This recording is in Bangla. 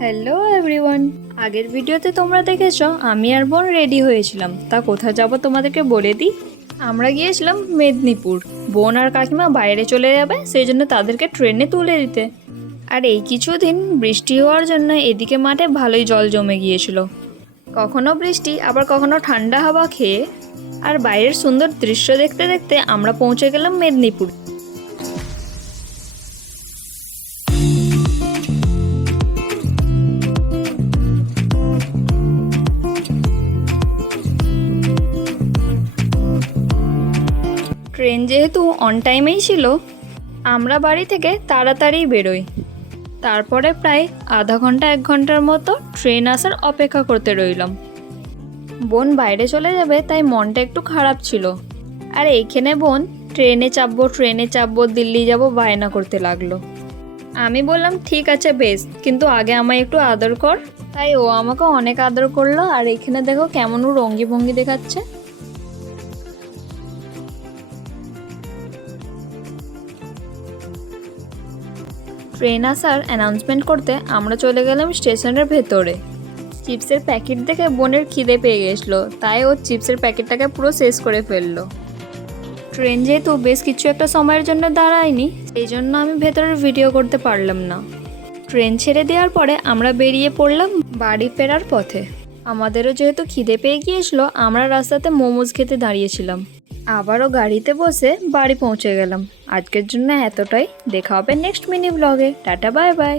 Hello everyone. আগের ভিডিওতে তোমরা দেখেছো আমি আর বোন রেডি হয়েছিলাম। তা কোথায় যাব তোমাদেরকে বলে দিই। আমরা গিয়েছিলাম মেদিনীপুর। বোন আর কাকিমা বাইরে চলে যাবে, সেই জন্য তাদেরকে ট্রেনে তুলে দিতে। আর এই কিছুদিন বৃষ্টি হওয়ার জন্য এদিকে মাঠে ভালোই জল জমে গিয়েছিল। কখনো বৃষ্টি আবার কখনো ঠান্ডা হাওয়া খেয়ে আর বাইরের সুন্দর দৃশ্য দেখতে দেখতে আমরা পৌঁছে গেলাম মেদিনীপুর। ট্রেন যেহেতু অন টাইমেই ছিল, আমরা বাড়ি থেকে তাড়াতাড়ি বেরোই। তারপরে প্রায় আধা ঘন্টা 1 ঘন্টার মতো ট্রেন আসার অপেক্ষা করতে রইলাম। বোন বাইরে চলে যাবে তাই মনটা একটু খারাপ ছিল। আর এইখানে বোন ট্রেনে চাপবো দিল্লি যাব বায়না করতে লাগলো। আমি বললাম ঠিক আছে বেশ, কিন্তু আগে আমায় একটু আদর কর। তাই ও আমাকে অনেক আদর করলো। আর এখানে দেখো কেমন ও রঙ্গি ভঙ্গি দেখাচ্ছে। ট্রেন আসার অ্যানাউন্সমেন্ট করতে আমরা চলে গেলাম স্টেশনের ভেতরে। চিপসের প্যাকেট দেখে বোনের খিদে পেয়ে গেছিলো, তাই ও চিপসের প্যাকেটটাকে পুরো শেষ করে ফেললো। ট্রেন যেহেতু বেশ কিছু একটা সময়ের জন্য দাঁড়ায়নি, সেই জন্য আমি ভেতরের ভিডিও করতে পারলাম না। ট্রেন ছেড়ে দেওয়ার পরে আমরা বেরিয়ে পড়লাম বাড়ি ফেরার পথে। আমাদেরও যেহেতু খিদে পেয়ে গিয়েছিলো, আমরা রাস্তাতে মোমোজ খেতে দাঁড়িয়েছিলাম। আবারও গাড়িতে বসে বাড়ি পৌঁছে গেলাম। আজকের জন্য এতটাই। দেখা হবে নেক্সট মিনি ব্লগে। Tata, bye bye.